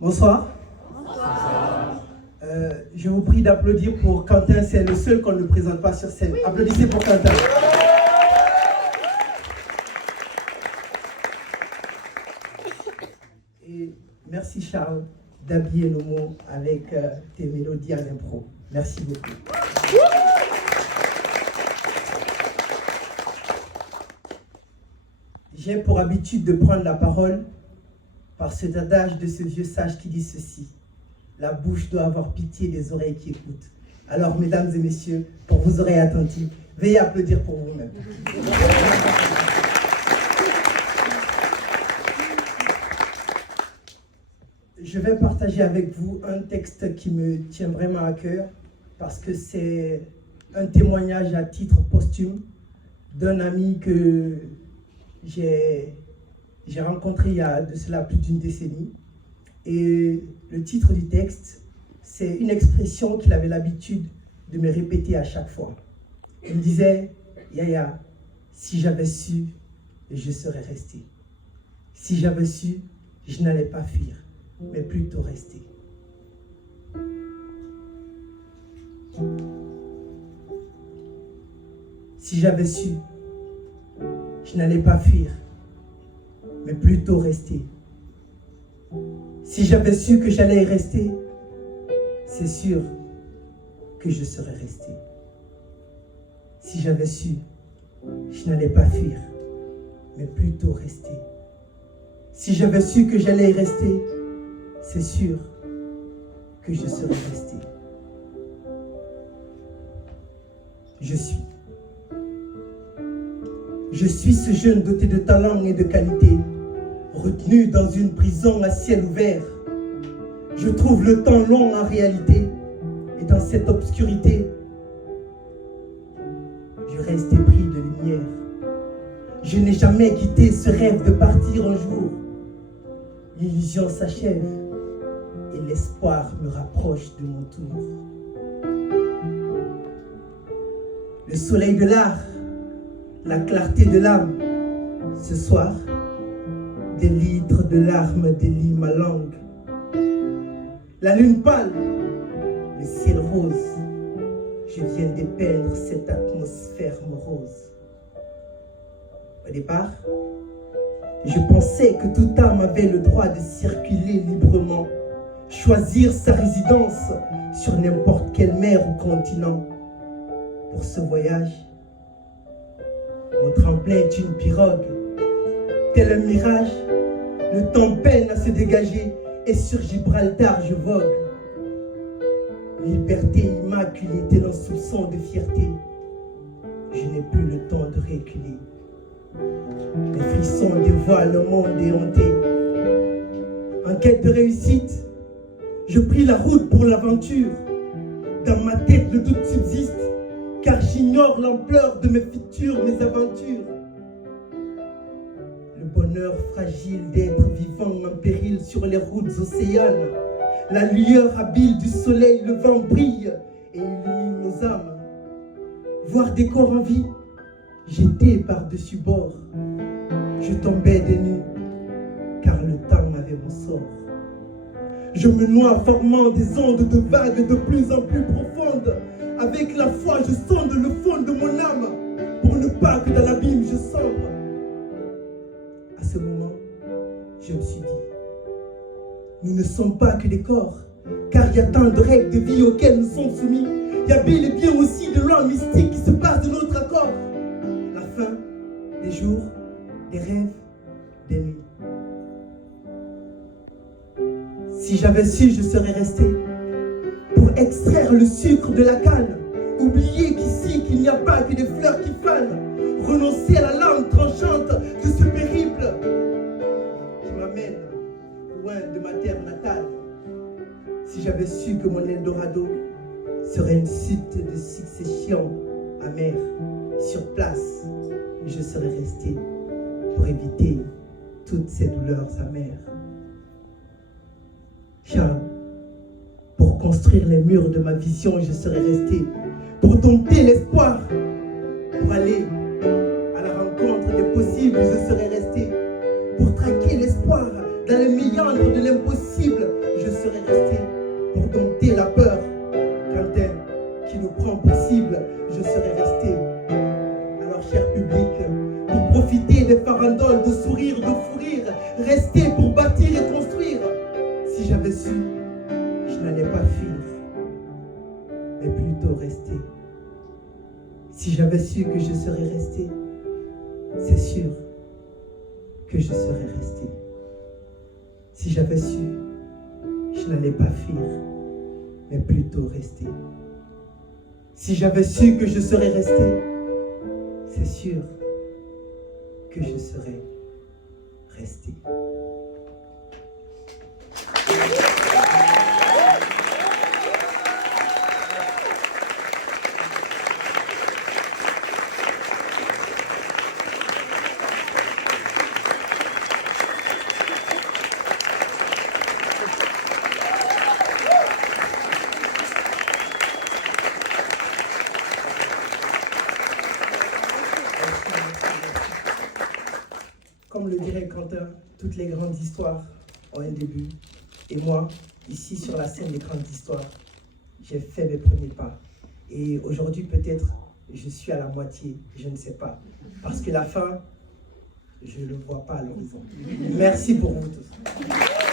Bonsoir. Je vous prie d'applaudir pour Quentin, c'est le seul qu'on ne présente pas sur scène. Applaudissez pour Quentin. Et merci Charles d'habiller nos mots avec tes mélodies à l'impro. Merci beaucoup. J'ai pour habitude de prendre la parole par cet adage de ce vieux sage qui dit ceci: la bouche doit avoir pitié des oreilles qui écoutent. Alors, mesdames et messieurs, pour vos oreilles attentives, veuillez applaudir pour vous-même. Je vais partager avec vous un texte qui me tient vraiment à cœur parce que c'est un témoignage à titre posthume d'un ami que j'ai rencontré il y a de cela plus d'une décennie. Et le titre du texte, c'est une expression qu'il avait l'habitude de me répéter à chaque fois. Il me disait: Yaya, si j'avais su, je serais resté. Si j'avais su, je n'allais pas fuir, mais plutôt rester. Si j'avais su, je n'allais pas fuir, mais plutôt rester. Si j'avais su que j'allais y rester, c'est sûr que je serais resté. Si j'avais su, je n'allais pas fuir, mais plutôt rester. Si j'avais su que j'allais y rester, c'est sûr que je serais resté. Je suis ce jeune doté de talent et de qualité, retenu dans une prison à ciel ouvert. Je trouve le temps long en réalité, et dans cette obscurité, je reste épris de lumière. Je n'ai jamais quitté ce rêve de partir un jour. L'illusion s'achève, et l'espoir me rapproche de mon tour. Le soleil de l'art, la clarté de l'âme, ce soir, des litres de larmes délient ma langue. La lune pâle, le ciel rose, je viens dépeindre cette atmosphère morose. Au départ, je pensais que toute âme avait le droit de circuler librement, choisir sa résidence sur n'importe quelle mer ou continent. Pour ce voyage, mon tremplin est une pirogue. Tel un mirage, le temps peine à se dégager et sur Gibraltar je vogue. Liberté immaculée, tel un soupçon de fierté. Je n'ai plus le temps de reculer. Les frissons dévoilent le monde éhonté. En quête de réussite, je pris la route pour l'aventure. Dans ma tête le doute subsiste, car j'ignore l'ampleur de mes futures mésaventures. Le bonheur fragile d'être vivant en péril sur les routes océanes. La lueur habile du soleil, le vent brille et illumine nos âmes. Voir des corps en vie, j'étais par-dessus bord. Je tombais des nues, car le temps avait mon sort. Je me noie formant des ondes de vagues de plus en plus profondes. Avec la foi, je sonde le fond de mon âme pour ne pas que dans l'abîme je sombre. À ce moment, je me suis dit, nous ne sommes pas que des corps, car il y a tant de règles de vie auxquelles nous sommes soumis. Il y a bel et bien aussi de lois mystiques qui se passent de notre accord. La fin, des jours, des rêves, des nuits. Si j'avais su, je serais resté pour extraire le sucre de la canne. Oublier qu'ici, qu'il n'y a pas que des fleurs qui fanent. Renoncer à la langue tranchante de ce périple qui m'amène loin de ma terre natale. Si j'avais su que mon Eldorado serait une suite de successions amères, sur place, je serais resté pour éviter toutes ces douleurs amères. Charles, pour construire les murs de ma vision, je serais resté. Pour dompter l'espoir, pour aller à la rencontre des possibles, je serais resté. Pour traquer l'espoir Dans les méandres de l'impossible, je serai resté pour dompter la peur. Quand elle qui nous prend pour cible, je serai resté. Alors, cher public, pour profiter des farandoles, de sourire, de fou rire, rester pour bâtir et construire. Si j'avais su, je n'allais pas fuir, mais plutôt rester. Si j'avais su que je serais resté, c'est sûr que je serais resté. Si j'avais su, je n'allais pas fuir, mais plutôt rester. Si j'avais su que je serais resté, c'est sûr que je serais resté. Comme le dirait Quentin, toutes les grandes histoires ont un début. Et moi, ici sur la scène des grandes histoires, j'ai fait mes premiers pas. Et aujourd'hui, peut-être, je suis à la moitié, je ne sais pas. Parce que la fin, je ne le vois pas à l'horizon. Merci pour vous tous.